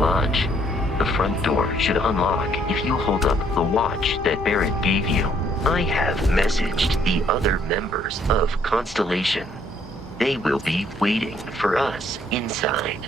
lodge. The front door should unlock if you hold up the watch that Barrett gave you. I have messaged the other members of Constellation. They will be waiting for us inside.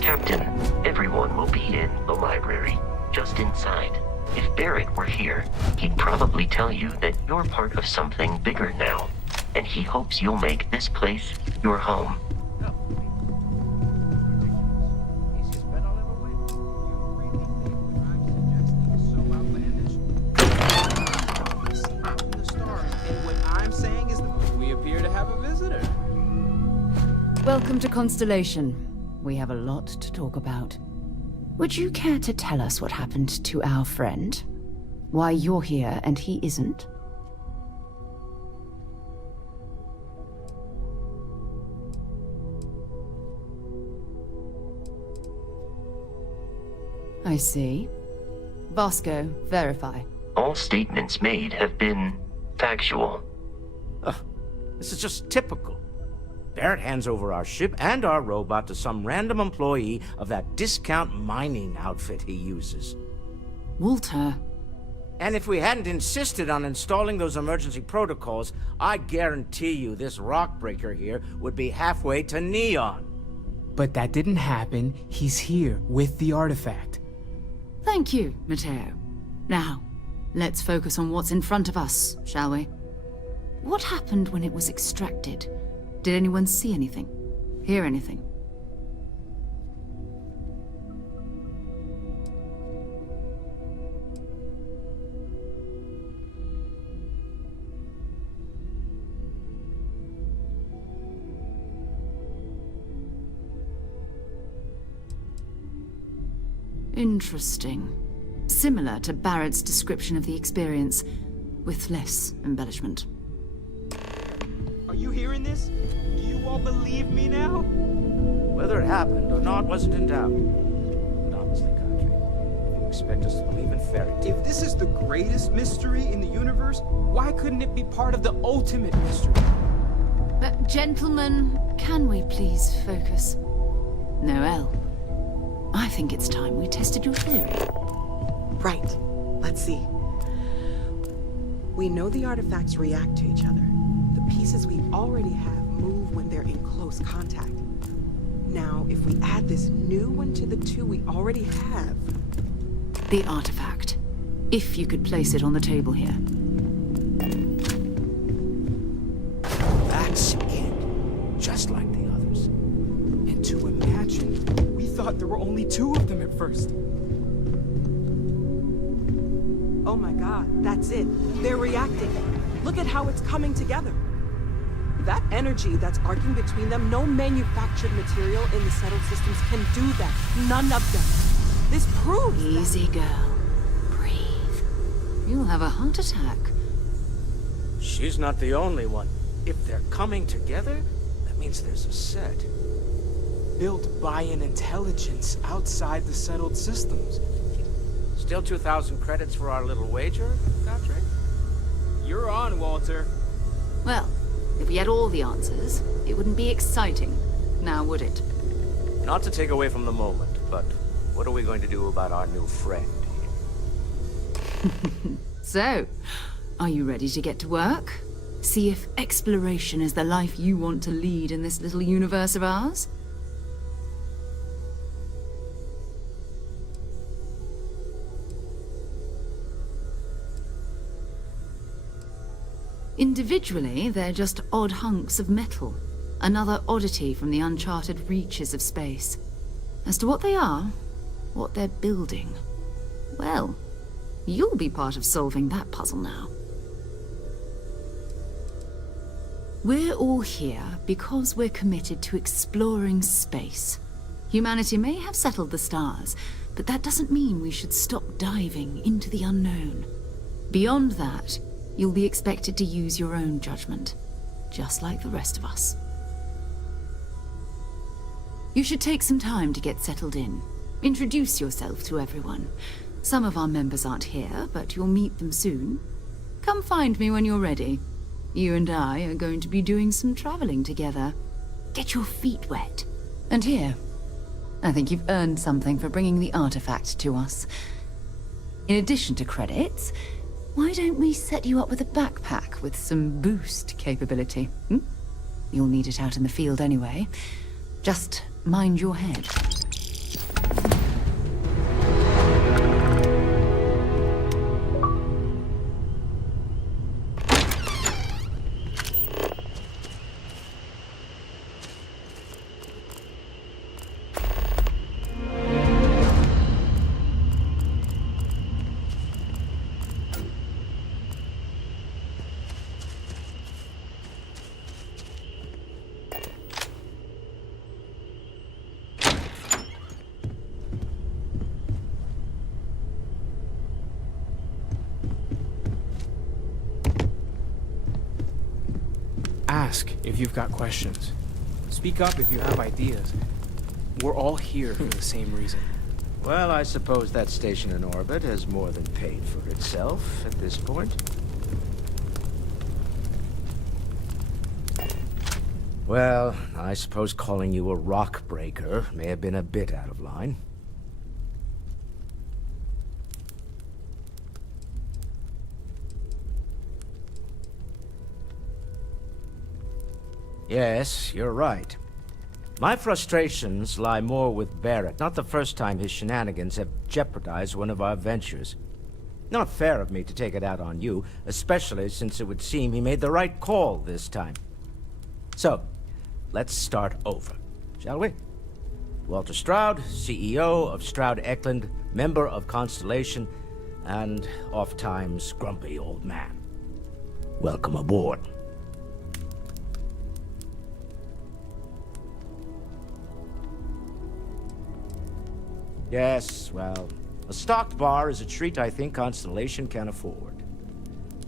Captain, everyone will be in the library, just inside. If Barrett were here, he'd probably tell you that you're part of something bigger now, and he hopes you'll make this place your home. We appear to have a visitor. Welcome to Constellation. We have a lot to talk about. Would you care to tell us what happened to our friend? Why you're here and he isn't? I see. Vasco, verify. All statements made have been factual. This is just typical. Barrett hands over our ship and our robot to some random employee of that discount mining outfit he uses. Walter. And if we hadn't insisted on installing those emergency protocols, I guarantee you this rock breaker here would be halfway to Neon. But that didn't happen. He's here with the artifact. Thank you, Matteo. Now, let's focus on what's in front of us, shall we? What happened when it was extracted? Did anyone see anything? Hear anything? Interesting. Similar to Barrett's description of the experience, with less embellishment. Are you hearing this? Do you all believe me now? Whether it happened or not wasn't in doubt. But honestly, Kadri, if you expect us to believe in fairy tales... If this is the greatest mystery in the universe, why couldn't it be part of the ultimate mystery? But gentlemen, can we please focus? Noel, I think it's time we tested your theory. Right. Let's see. We know the artifacts react to each other. The pieces we already have move when they're in close contact. Now, if we add this new one to the two we already have... The artifact. If you could place it on the table here. That's it. Just like the others. And to imagine, we thought there were only two of them at first. Oh my god, that's it. They're reacting. Look at how it's coming together. That energy that's arcing between them, no manufactured material in the settled systems can do that. None of them. This proves Easy, girl. Breathe. You'll have a heart attack. She's not the only one. If they're coming together, that means there's a set. Built by an intelligence outside the settled systems. Still 2,000 credits for our little wager, Kadri? You're on, Walter. Well, if we had all the answers, it wouldn't be exciting, now would it? Not to take away from the moment, but what are we going to do about our new friend here? So, are you ready to get to work? See if exploration is the life you want to lead in this little universe of ours? Individually, they're just odd hunks of metal. Another oddity from the uncharted reaches of space. As to what they are, what they're building, well, you'll be part of solving that puzzle now. We're all here because we're committed to exploring space. Humanity may have settled the stars, but that doesn't mean we should stop diving into the unknown. Beyond that, you'll be expected to use your own judgment, just like the rest of us. You should take some time to get settled in. Introduce yourself to everyone. Some of our members aren't here, but you'll meet them soon. Come find me when you're ready. You and I are going to be doing some traveling together. Get your feet wet. And here, I think you've earned something for bringing the artifact to us. In addition to credits, why don't we set you up with a backpack with some boost capability? Hmm? You'll need it out in the field anyway. Just mind your head. Ask if you've got questions. Speak up if you have ideas. We're all here for the same reason. Well, I suppose that station in orbit has more than paid for itself at this point. Well, I suppose calling you a rock breaker may have been a bit out of line. Yes, you're right. My frustrations lie more with Barrett. Not the first time his shenanigans have jeopardized one of our ventures. Not fair of me to take it out on you, especially since it would seem he made the right call this time. So, let's start over, shall we? Walter Stroud, CEO of Stroud Eklund, member of Constellation, and oft-times grumpy old man. Welcome aboard. Yes, well, a stocked bar is a treat I think Constellation can afford.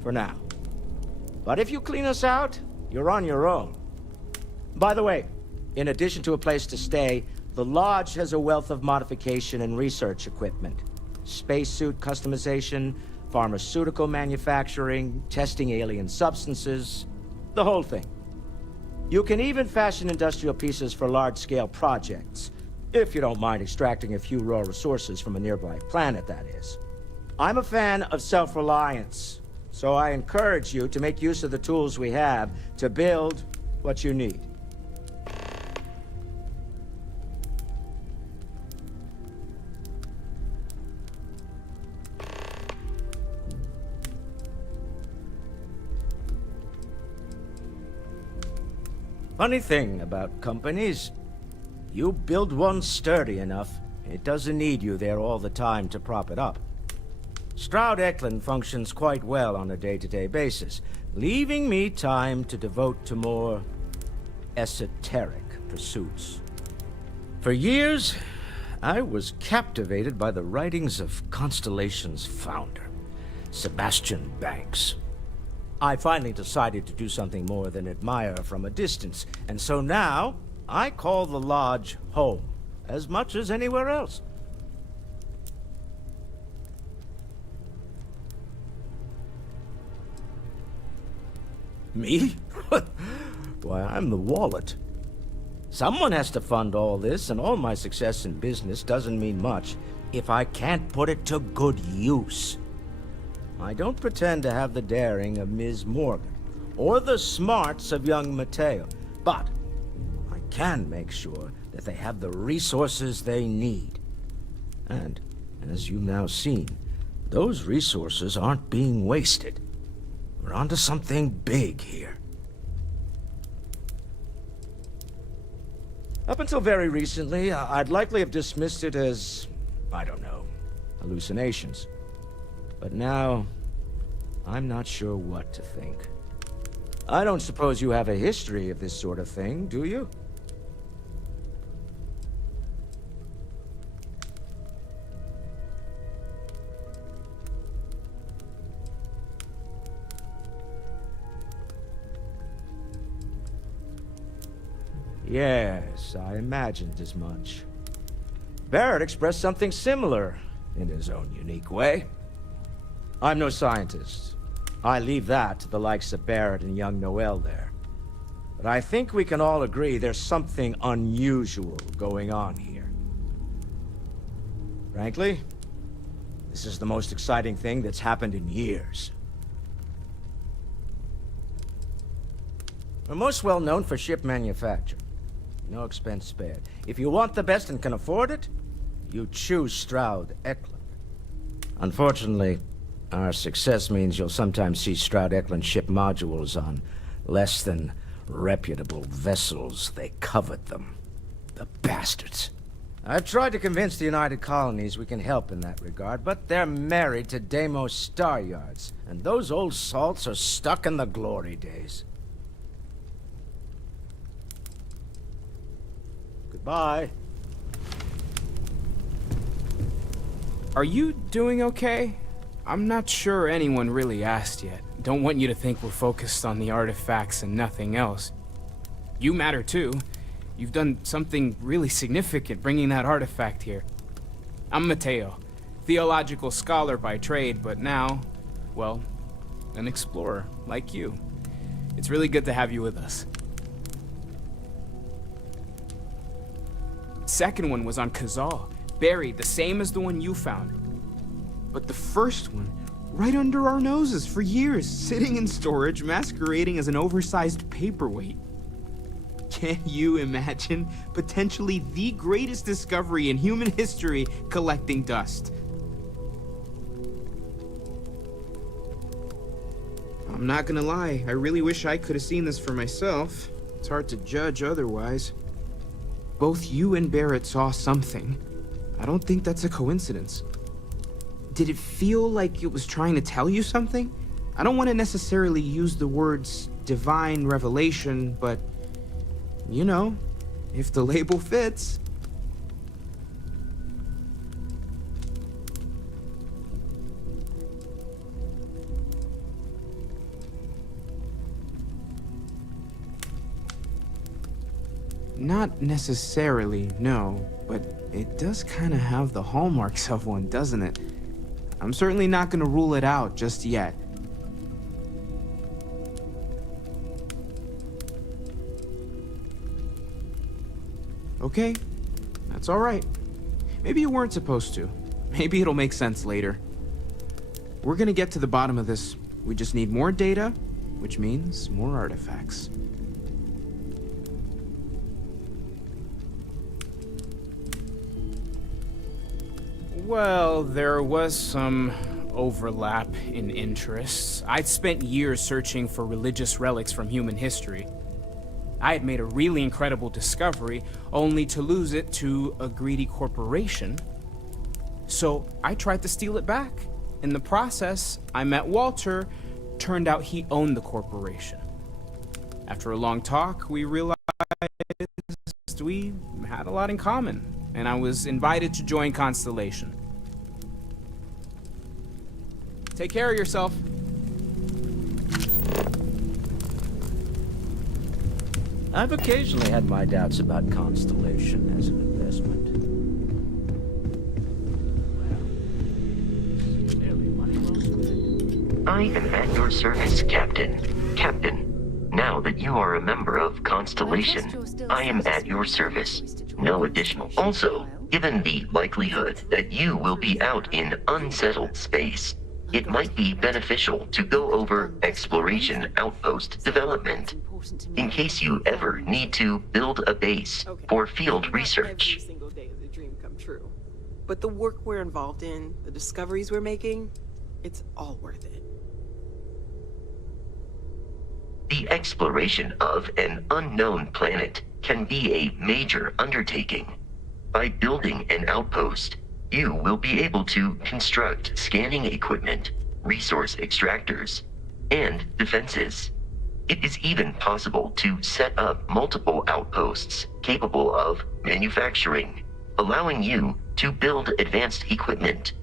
For now. But if you clean us out, you're on your own. By the way, in addition to a place to stay, the Lodge has a wealth of modification and research equipment. Spacesuit customization, pharmaceutical manufacturing, testing alien substances, the whole thing. You can even fashion industrial pieces for large-scale projects. If you don't mind extracting a few raw resources from a nearby planet, that is. I'm a fan of self-reliance, so I encourage you to make use of the tools we have to build what you need. Funny thing about companies. You build one sturdy enough, it doesn't need you there all the time to prop it up. Stroud Eklund functions quite well on a day-to-day basis, leaving me time to devote to more esoteric pursuits. For years, I was captivated by the writings of Constellation's founder, Sebastian Banks. I finally decided to do something more than admire from a distance, and so now I call the Lodge home, as much as anywhere else. Me? Why, I'm the wallet. Someone has to fund all this, and all my success in business doesn't mean much if I can't put it to good use. I don't pretend to have the daring of Ms. Morgan, or the smarts of young Mateo, but can make sure that they have the resources they need. And, as you've now seen, those resources aren't being wasted. We're onto something big here. Up until very recently, I'd likely have dismissed it as, I don't know, hallucinations. But now, I'm not sure what to think. I don't suppose you have a history of this sort of thing, do you? Yes, I imagined as much. Barrett expressed something similar in his own unique way. I'm no scientist. I leave that to the likes of Barrett and young Noel there. But I think we can all agree there's something unusual going on here. Frankly, this is the most exciting thing that's happened in years. We're most well known for ship manufacture. No expense spared. If you want the best and can afford it, you choose Stroud-Eklund. Unfortunately, our success means you'll sometimes see Stroud-Eklund ship modules on less than reputable vessels. They covet them. The bastards. I've tried to convince the United Colonies we can help in that regard, but they're married to Deimos Star Yards, and those old salts are stuck in the glory days. Goodbye. Are you doing okay? I'm not sure anyone really asked yet. Don't want you to think we're focused on the artifacts and nothing else. You matter too. You've done something really significant bringing that artifact here. I'm Mateo, theological scholar by trade, but now, well, an explorer like you. It's really good to have you with us. Second one was on Kazal, buried the same as the one you found. But the first one, right under our noses for years, sitting in storage, masquerading as an oversized paperweight. Can you imagine potentially the greatest discovery in human history collecting dust? I'm not gonna lie, I really wish I could have seen this for myself. It's hard to judge otherwise. Both you and Barrett saw something. I don't think that's a coincidence. Did it feel like it was trying to tell you something? I don't want to necessarily use the words divine revelation, but you know, if the label fits. Not necessarily, no, but it does kind of have the hallmarks of one, doesn't it? I'm certainly not gonna rule it out just yet. Okay, that's all right. Maybe you weren't supposed to. Maybe it'll make sense later. We're gonna get to the bottom of this. We just need more data, which means more artifacts. Well, there was some overlap in interests. I'd spent years searching for religious relics from human history. I had made a really incredible discovery, only to lose it to a greedy corporation. So I tried to steal it back. In the process, I met Walter. Turned out he owned the corporation. After a long talk, we realized we had a lot in common, and I was invited to join Constellation. Take care of yourself. I've occasionally had my doubts about Constellation as an investment. Well, it's clearly money well spent. I am at your service, Captain. Captain, now that you are a member of Constellation, I am at your service. No additional. Also, given the likelihood that you will be out in unsettled space, it might be beneficial to go over exploration outpost development, in case you ever need to build a base for field research. Every single day is a dream come true. But the work we're involved in, the discoveries we're making, it's all worth it. The exploration of an unknown planet can be a major undertaking. By building an outpost, you will be able to construct scanning equipment, resource extractors, and defenses. It is even possible to set up multiple outposts capable of manufacturing, allowing you to build advanced equipment.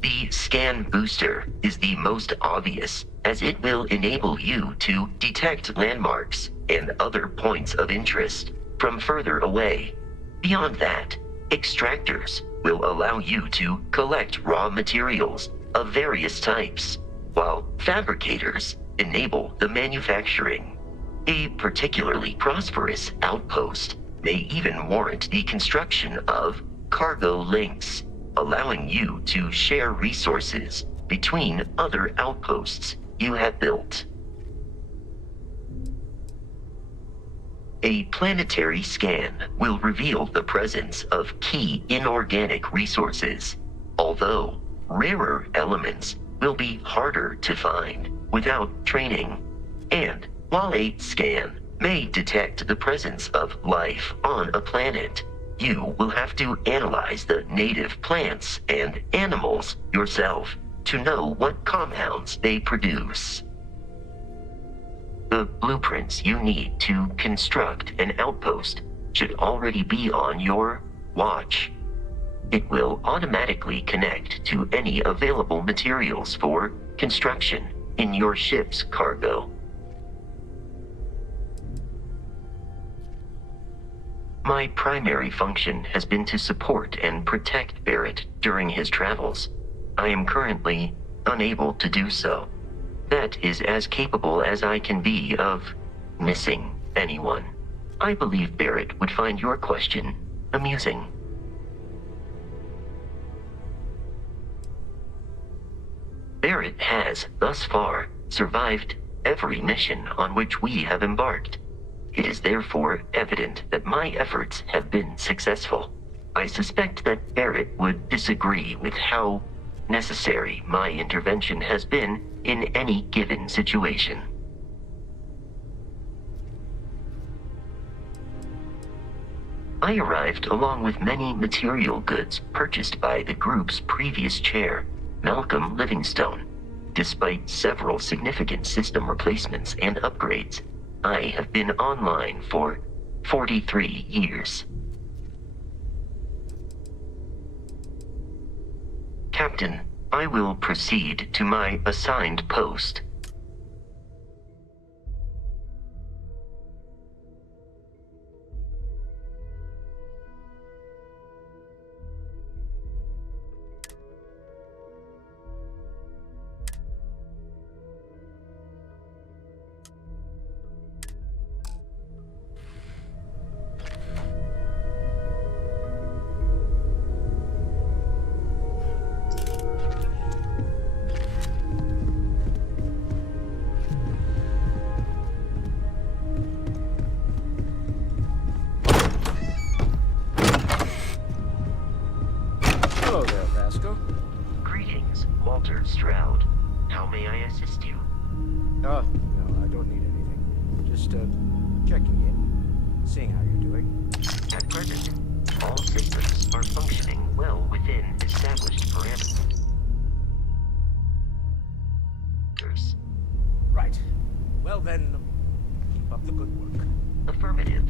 The scan booster is the most obvious as it will enable you to detect landmarks and other points of interest from further away. Beyond that, extractors will allow you to collect raw materials of various types, while fabricators enable the manufacturing. A particularly prosperous outpost may even warrant the construction of cargo links, allowing you to share resources between other outposts you have built. A planetary scan will reveal the presence of key inorganic resources, although rarer elements will be harder to find without training. And while a scan may detect the presence of life on a planet, you will have to analyze the native plants and animals yourself to know what compounds they produce. The blueprints you need to construct an outpost should already be on your watch. It will automatically connect to any available materials for construction in your ship's cargo. My primary function has been to support and protect Barrett during his travels. I am currently unable to do so. That is as capable as I can be of missing anyone. I believe Barrett would find your question amusing. Barrett has, thus far, survived every mission on which we have embarked. It is therefore evident that my efforts have been successful. I suspect that Barrett would disagree with how necessary my intervention has been in any given situation. I arrived along with many material goods purchased by the group's previous chair, Malcolm Livingstone. Despite several significant system replacements and upgrades, I have been online for 43 years. Captain, I will proceed to my assigned post. Hello there, Vasco. Greetings, Walter Stroud. How may I assist you? Oh, no, I don't need anything. Just, checking in, seeing how you're doing. At present, all systems are functioning well within established parameters. Right. Well then, keep up the good work. Affirmative.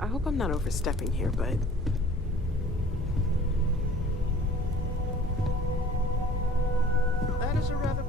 I hope I'm not overstepping here, but... That is a rather...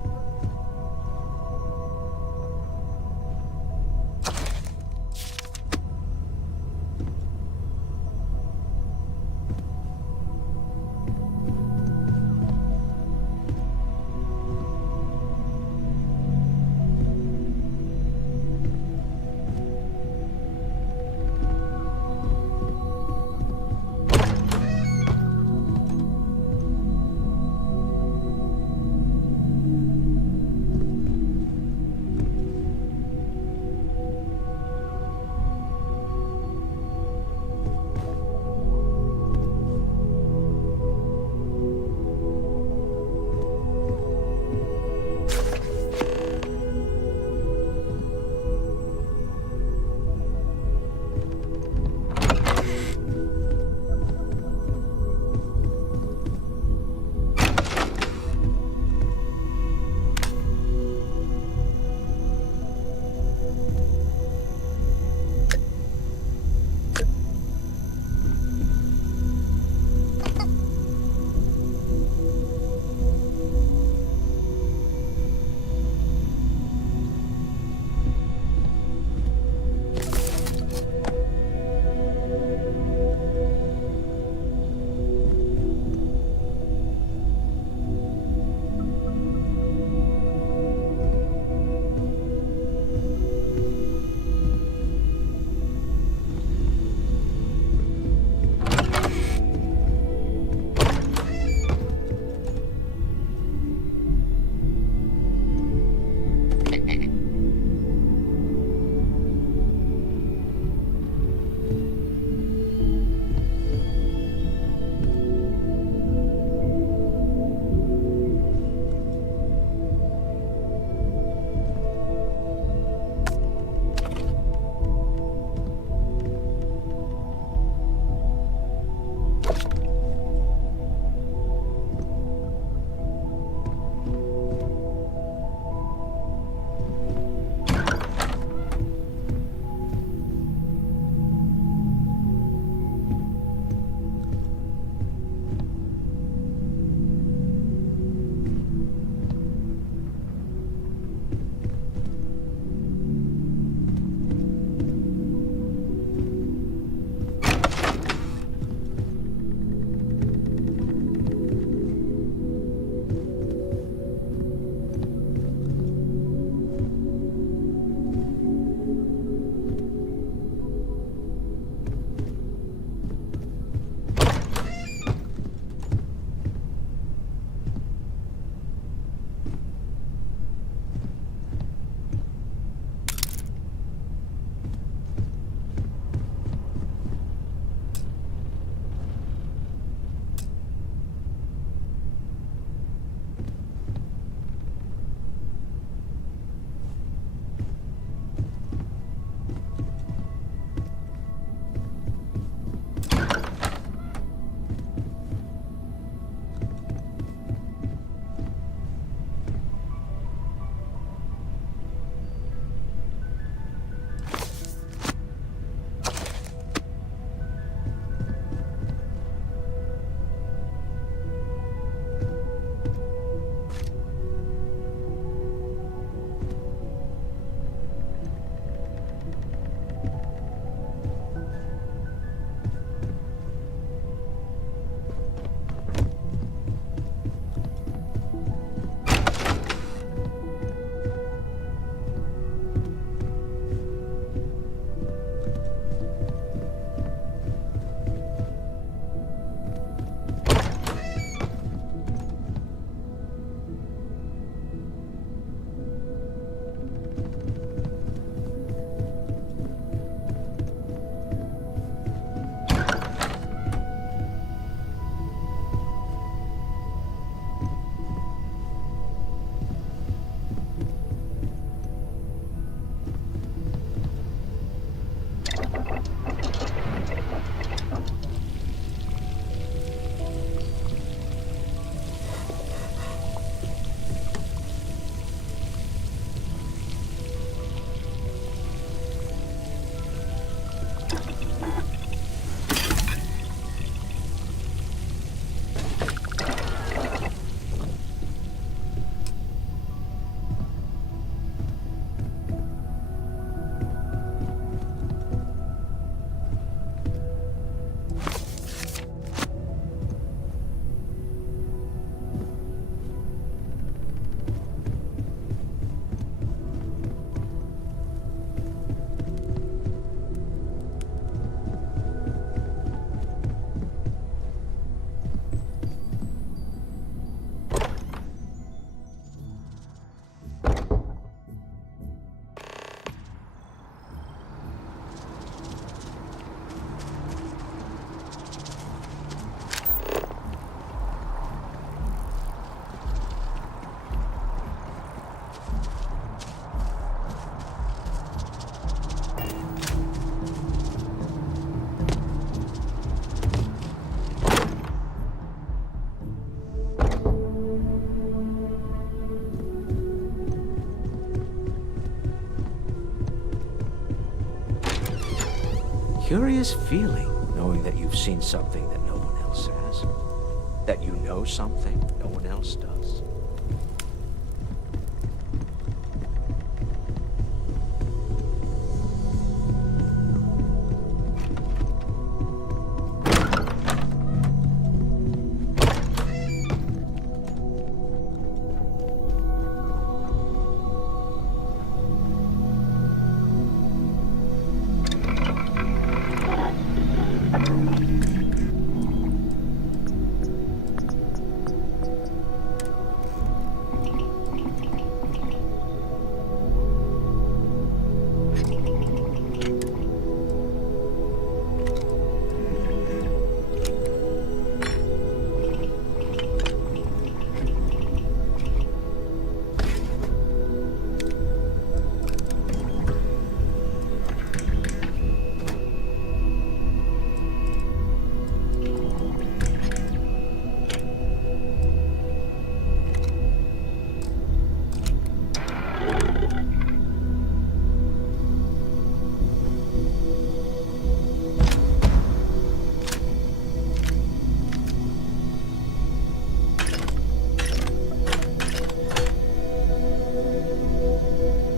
curious feeling knowing that you've seen something that no one else has. That you know something no one else does.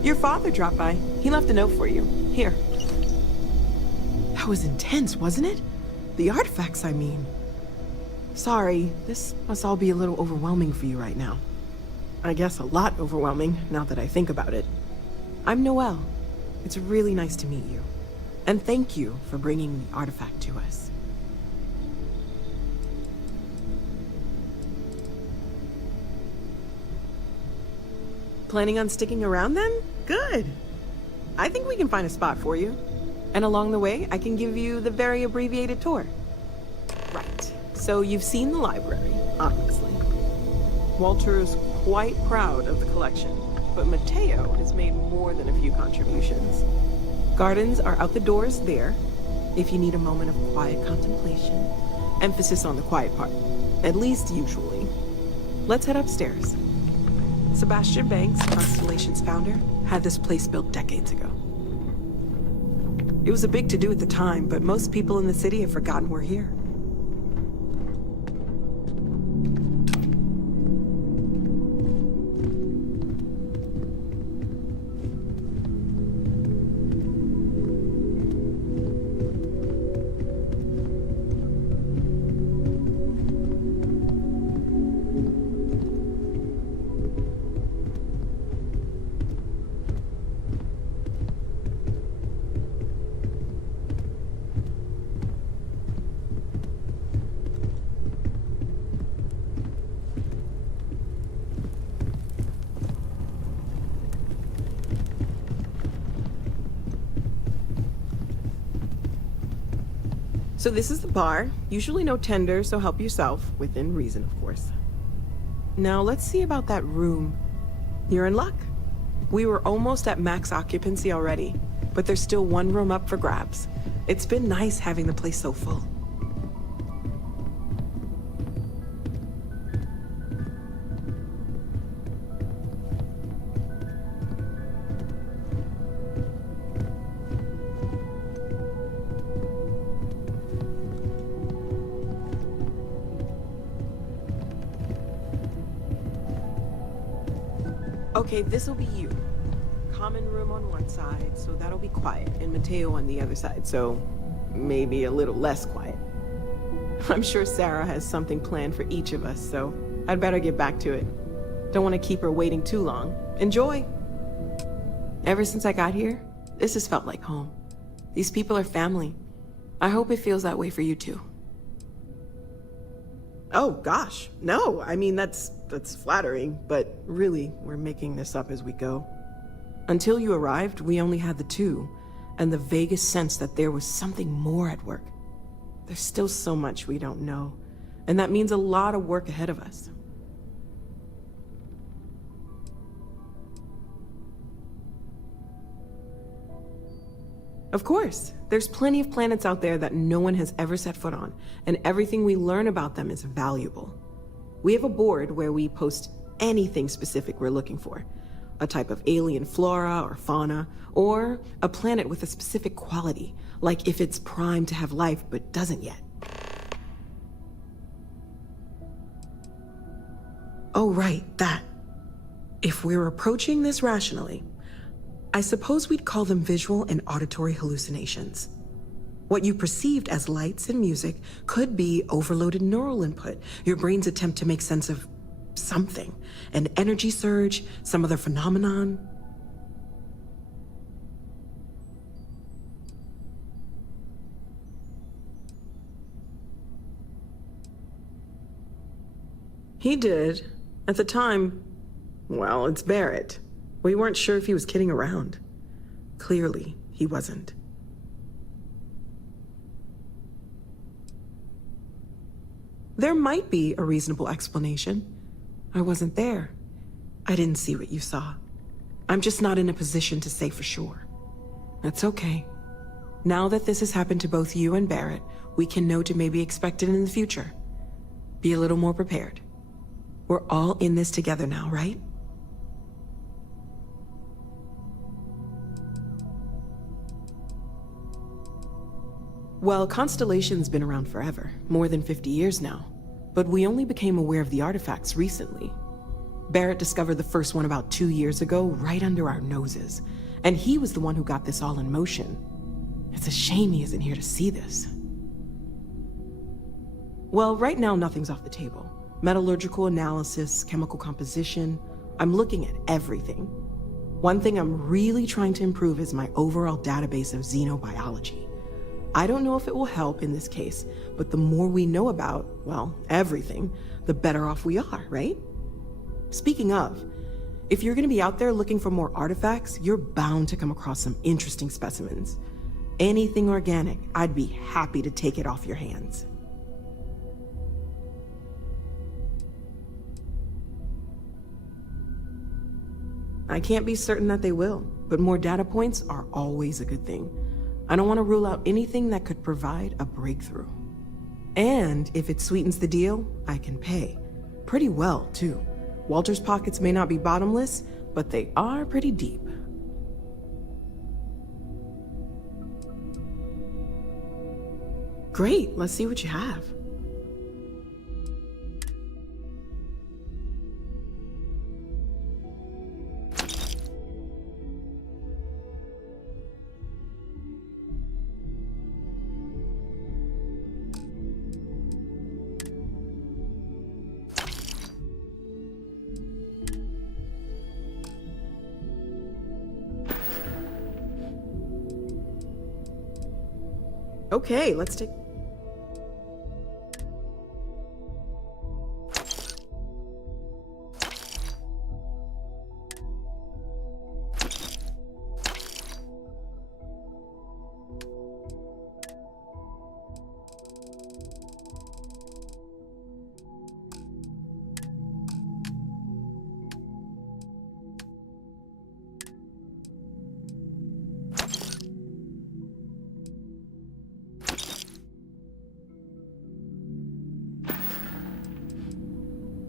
Your father dropped by. He left a note for you. Here. That was intense, wasn't it? The artifacts, I mean. Sorry, this must all be a little overwhelming for you right now. I guess a lot overwhelming, now that I think about it. I'm Noelle. It's really nice to meet you. And thank you for bringing the artifact to us. Planning on sticking around then? Good. I think we can find a spot for you. And along the way, I can give you the very abbreviated tour. Right. So you've seen the library, obviously. Walter is quite proud of the collection, but Mateo has made more than a few contributions. Gardens are out the doors there, if you need a moment of quiet contemplation. Emphasis on the quiet part, at least usually. Let's head upstairs. Sebastian Banks, Constellation's founder, had this place built decades ago. It was a big to-do at the time, but most people in the city have forgotten we're here. So this is the bar. Usually no tender, so help yourself, within reason, of course. Now let's see about that room. You're in luck. We were almost at max occupancy already, but there's still one room up for grabs. It's been nice having the place so full. Okay, this'll be you. Common room on one side, so that'll be quiet, and Mateo on the other side, so maybe a little less quiet. I'm sure Sarah has something planned for each of us, so I'd better get back to it. Don't want to keep her waiting too long. Enjoy! Ever since I got here, this has felt like home. These people are family. I hope it feels that way for you too. Oh gosh, no, I mean that's flattering, but really, we're making this up as we go. Until you arrived, we only had the two, and the vaguest sense that there was something more at work. There's still so much we don't know, and that means a lot of work ahead of us. Of course, there's plenty of planets out there that no one has ever set foot on, and everything we learn about them is valuable. We have a board where we post anything specific we're looking for. a type of alien flora or fauna, or a planet with a specific quality, like if it's primed to have life but doesn't yet. Oh, right, that. If we're approaching this rationally, I suppose we'd call them visual and auditory hallucinations. What you perceived as lights and music could be overloaded neural input, your brain's attempt to make sense of something, an energy surge, some other phenomenon. He did. At the time, well, it's Barrett. We weren't sure if he was kidding around. Clearly, he wasn't. There might be a reasonable explanation. I wasn't there. I didn't see what you saw. I'm just not in a position to say for sure. That's okay. Now that this has happened to both you and Barrett, we can know to maybe expect it in the future. Be a little more prepared. We're all in this together now, right? Well, Constellation's been around forever, more than 50 years now. But we only became aware of the artifacts recently. Barrett discovered the first one about 2 years ago, right under our noses. And he was the one who got this all in motion. It's a shame he isn't here to see this. Well, right now nothing's off the table. Metallurgical analysis, chemical composition. I'm looking at everything. One thing I'm really trying to improve is my overall database of xenobiology. I don't know if it will help in this case, but the more we know about, well, everything, the better off we are, right? Speaking of, if you're gonna be out there looking for more artifacts, you're bound to come across some interesting specimens. Anything organic, I'd be happy to take it off your hands. I can't be certain that they will, but more data points are always a good thing. I don't want to rule out anything that could provide a breakthrough. And if it sweetens the deal, I can pay. Pretty well, too. Walter's pockets may not be bottomless, but they are pretty deep. Great, let's see what you have. Okay, let's take...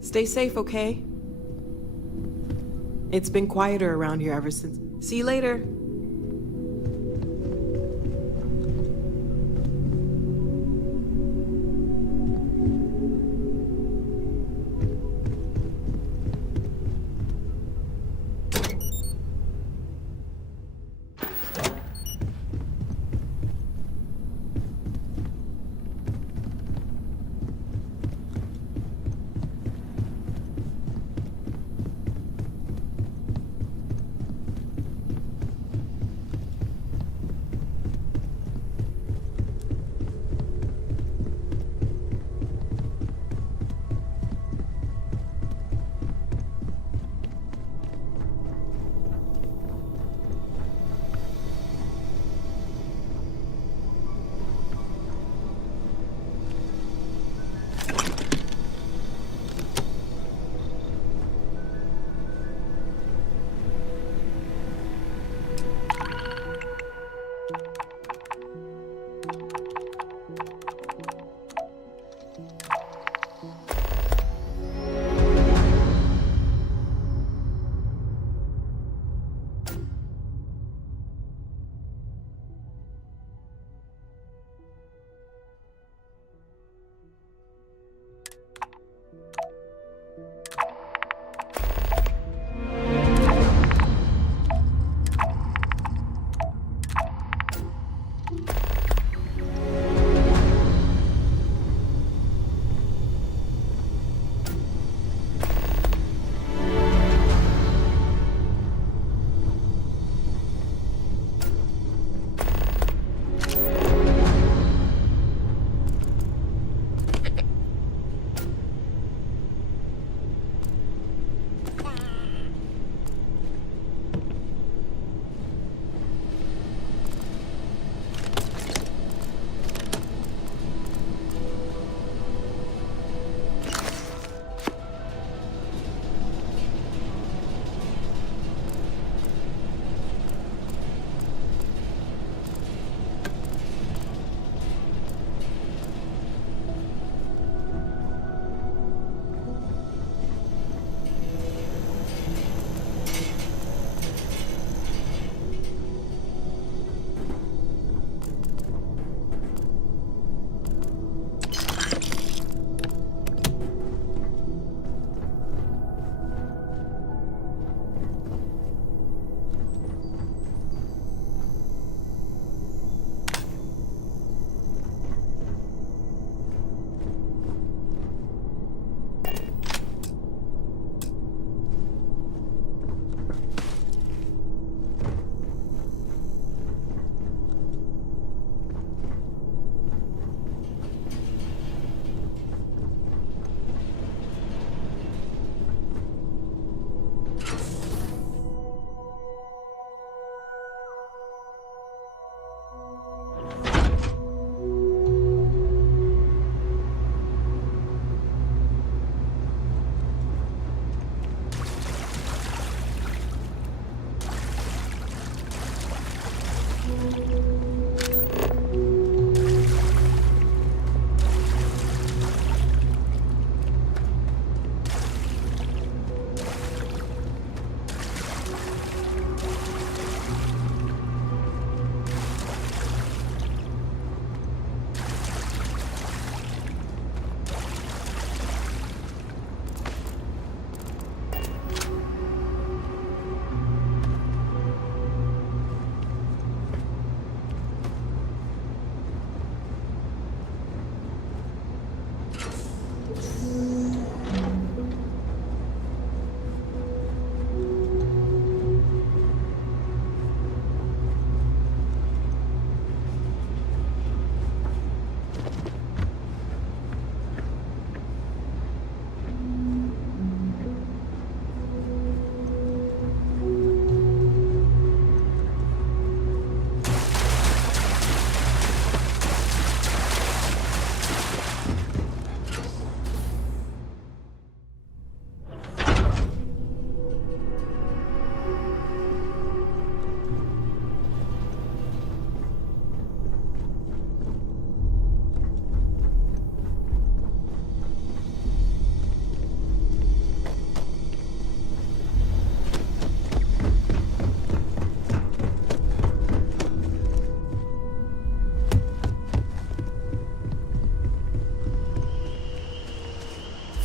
Stay safe, okay? It's been quieter around here ever since. See you later.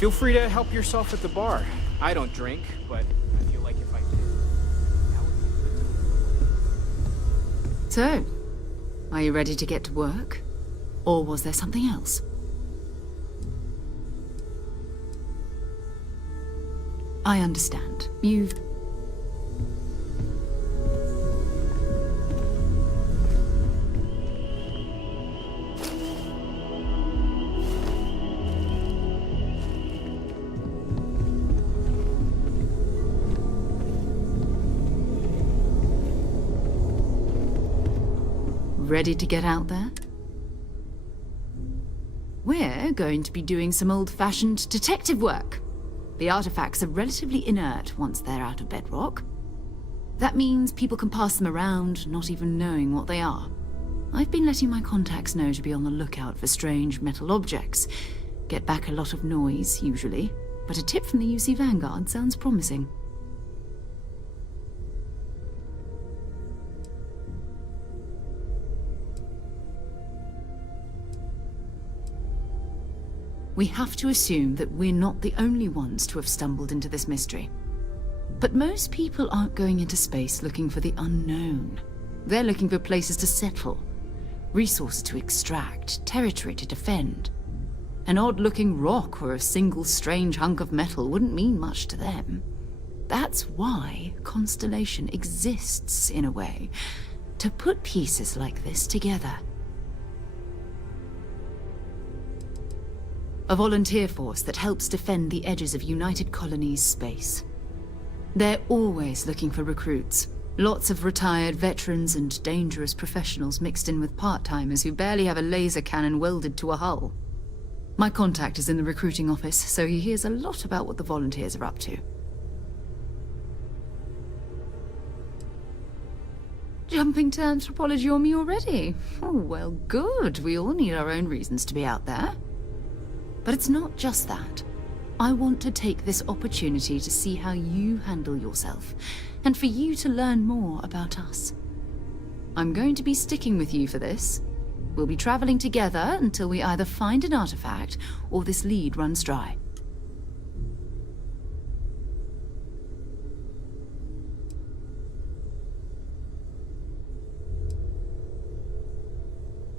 Feel free to help yourself at the bar. I don't drink, but I feel like if I did, that would be good. So, are you ready to get to work? Or was there something else? I understand. You've... Ready to get out there? We're going to be doing some old-fashioned detective work. The artifacts are relatively inert once they're out of bedrock. That means people can pass them around, not even knowing what they are. I've been letting my contacts know to be on the lookout for strange metal objects. Get back a lot of noise, usually, but a tip from the UC Vanguard sounds promising. We have to assume that we're not the only ones to have stumbled into this mystery. But most people aren't going into space looking for the unknown. They're looking for places to settle, resources to extract, territory to defend. An odd-looking rock or a single strange hunk of metal wouldn't mean much to them. That's why Constellation exists, in a way, to put pieces like this together. A volunteer force that helps defend the edges of United Colonies space. They're always looking for recruits. Lots of retired veterans and dangerous professionals mixed in with part-timers who barely have a laser cannon welded to a hull. My contact is in the recruiting office, so he hears a lot about what the volunteers are up to. Jumping to anthropology on me already? Oh, well, good. We all need our own reasons to be out there. But it's not just that. I want to take this opportunity to see how you handle yourself, and for you to learn more about us. I'm going to be sticking with you for this. We'll be traveling together until we either find an artifact or this lead runs dry.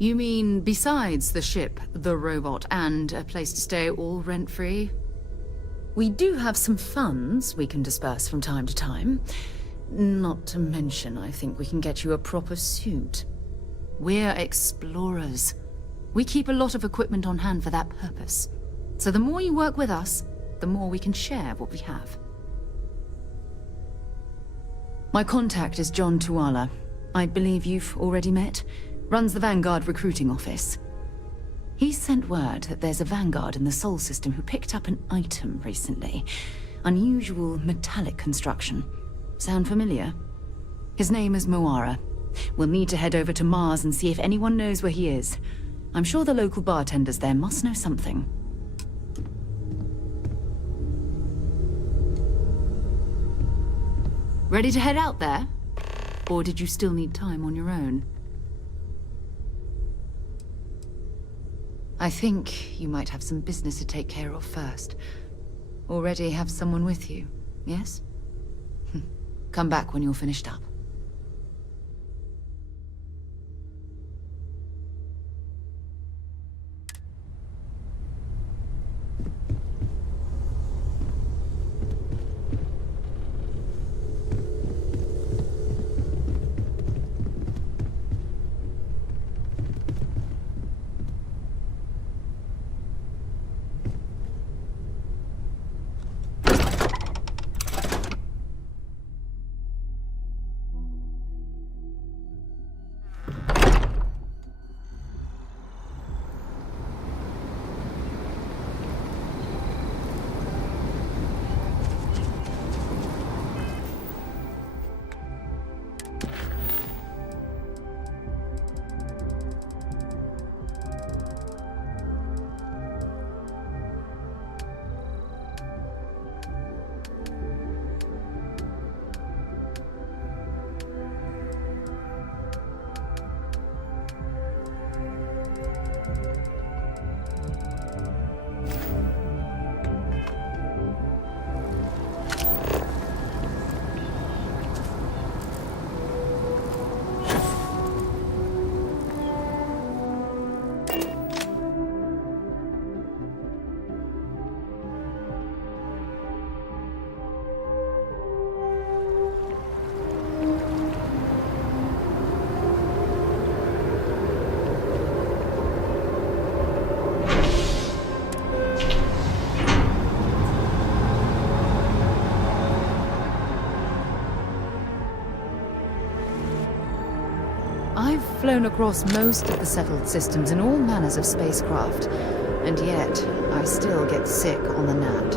You mean besides the ship, the robot, and a place to stay all rent-free? We do have some funds we can disperse from time to time. Not to mention, I think we can get you a proper suit. We're explorers. We keep a lot of equipment on hand for that purpose. So the more you work with us, the more we can share what we have. My contact is John Tuala. I believe you've already met. Runs the Vanguard recruiting office. He sent word that there's a Vanguard in the Sol system who picked up an item recently. Unusual metallic construction. Sound familiar? His name is Moara. We'll need to head over to Mars and see if anyone knows where he is. I'm sure the local bartenders there must know something. Ready to head out there? Or did you still need time on your own? I think you might have some business to take care of first. Already have someone with you, yes? Come back when you're finished up. flown across most of the settled systems in all manners of spacecraft, and yet I still get sick on the gnat.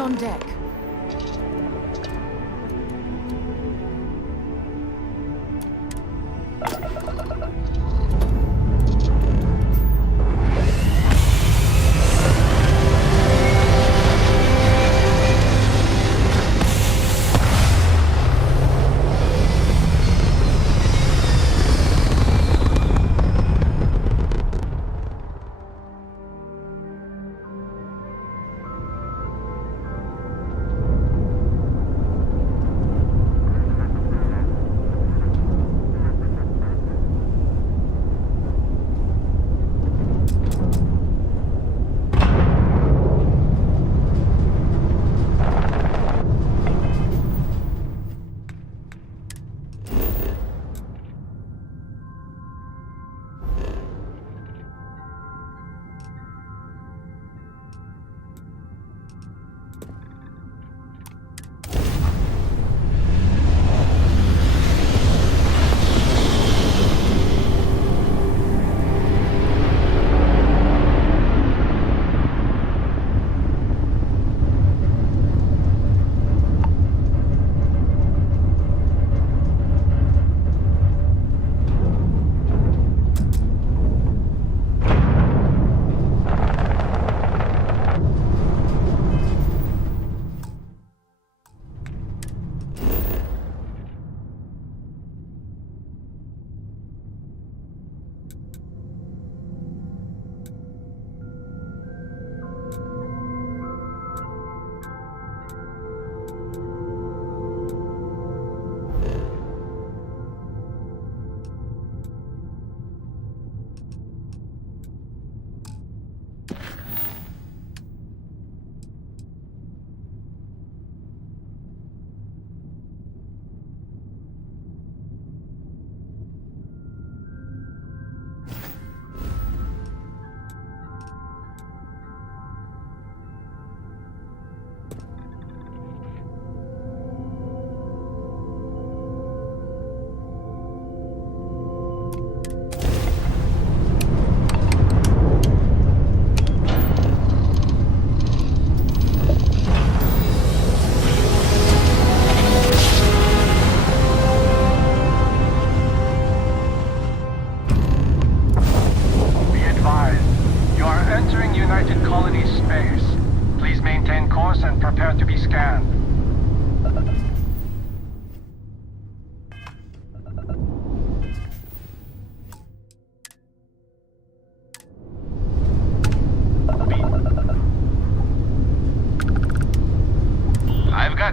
On deck.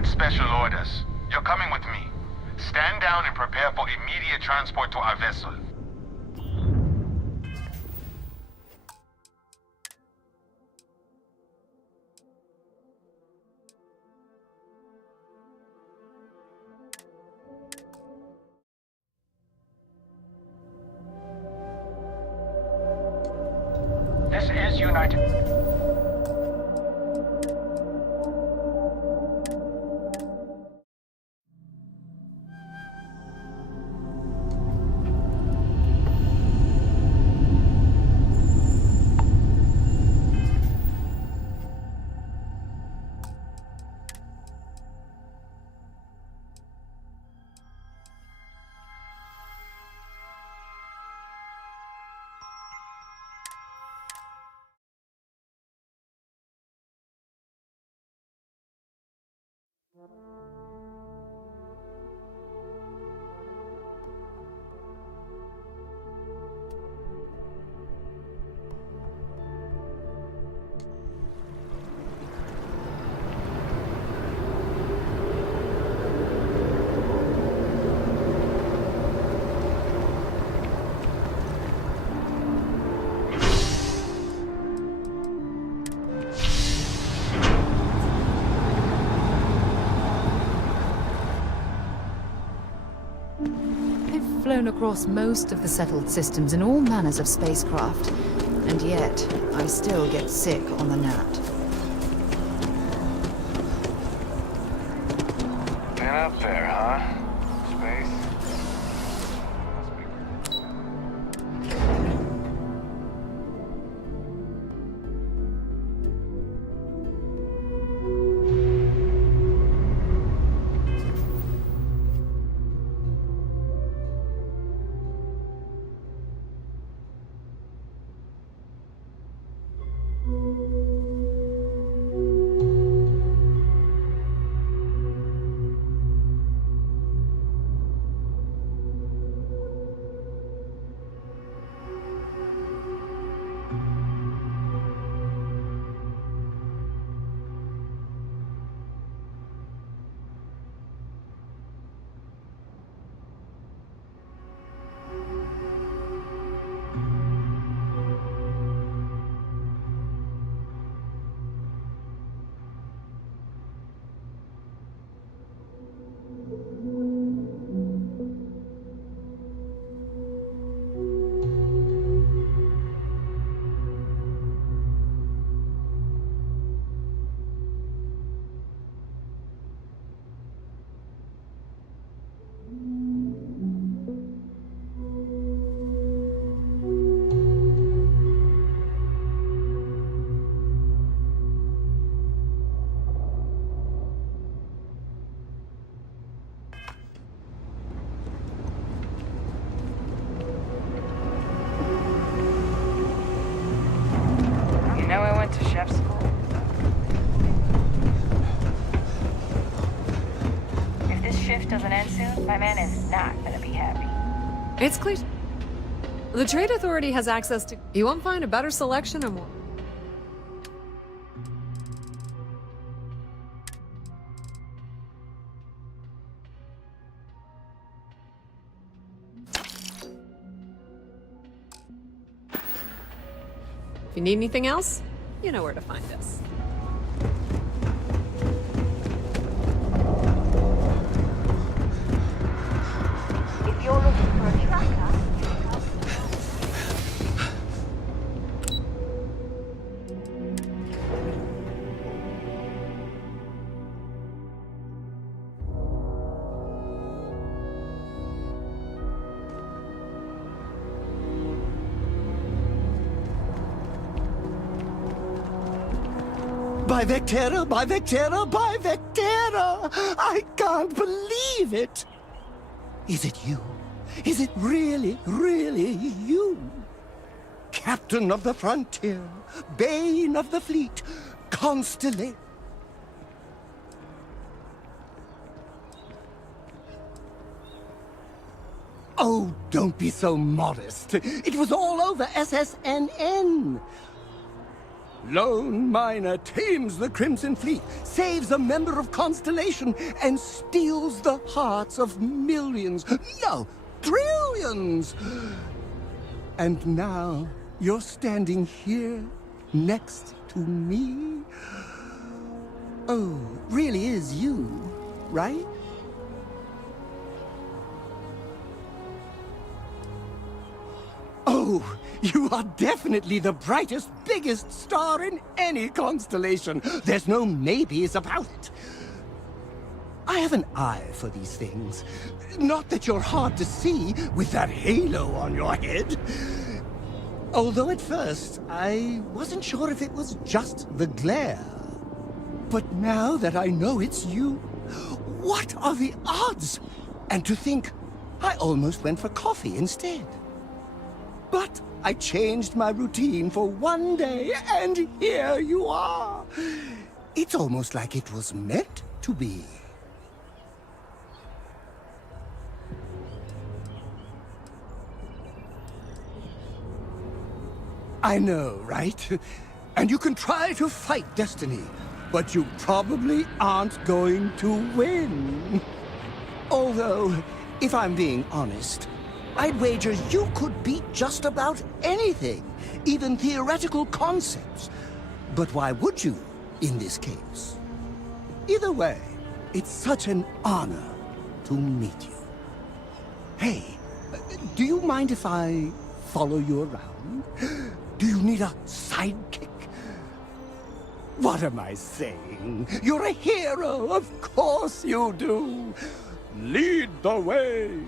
Special orders. You're coming with me. Stand down and prepare for immediate transport to our vessel. This is United. Flown across most of the settled systems in all manners of spacecraft, and yet I still get sick on the gnat. Been up there, huh? Simon is not gonna be happy. It's clear. The Trade Authority has access to... You won't find a better selection of more. If you need anything else, you know where to find us. If you're looking for a tracker, By Vectera, by Vectera, by Vectera! I can't believe it! Is it you? Is it really, really you? Captain of the frontier, bane of the fleet, constellation. Oh, don't be so modest. It was all over SSNN. Lone miner tames the Crimson Fleet, saves a member of Constellation, and steals the hearts of millions, no, trillions! And now you're standing here, next to me? Oh, really is you, right? Oh, you are definitely the brightest, biggest star in any constellation. There's no maybes about it. I have an eye for these things. Not that you're hard to see with that halo on your head. Although at first, I wasn't sure if it was just the glare. But now that I know it's you, what are the odds? And to think, I almost went for coffee instead. But I changed my routine for one day, and here you are. It's almost like it was meant to be. I know, right? And you can try to fight destiny, but you probably aren't going to win. Although, if I'm being honest, I'd wager you could beat just about anything, even theoretical concepts. But why would you, in this case? Either way, it's such an honor to meet you. Hey, do you mind if I follow you around? Do you need a sidekick? What am I saying? You're a hero, of course you do. Lead the way.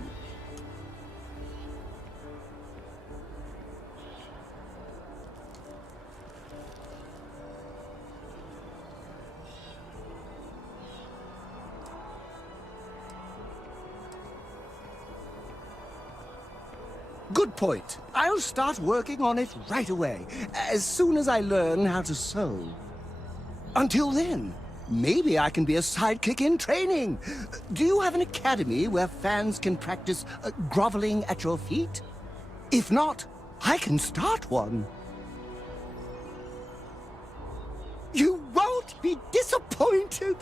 Good point. I'll start working on it right away, as soon as I learn how to sew. Until then, maybe I can be a sidekick in training. Do you have an academy where fans can practice groveling at your feet? If not, I can start one. You won't be disappointed.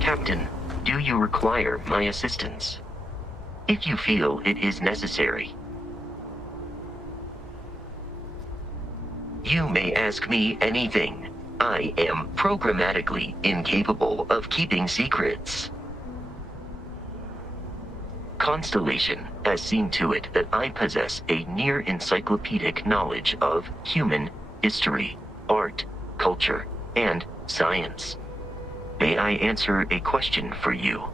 Captain, do you require my assistance? If you feel it is necessary. You may ask me anything. I am programmatically incapable of keeping secrets. Constellation has seen to it that I possess a near-encyclopedic knowledge of human history, art, culture, and science. May I answer a question for you?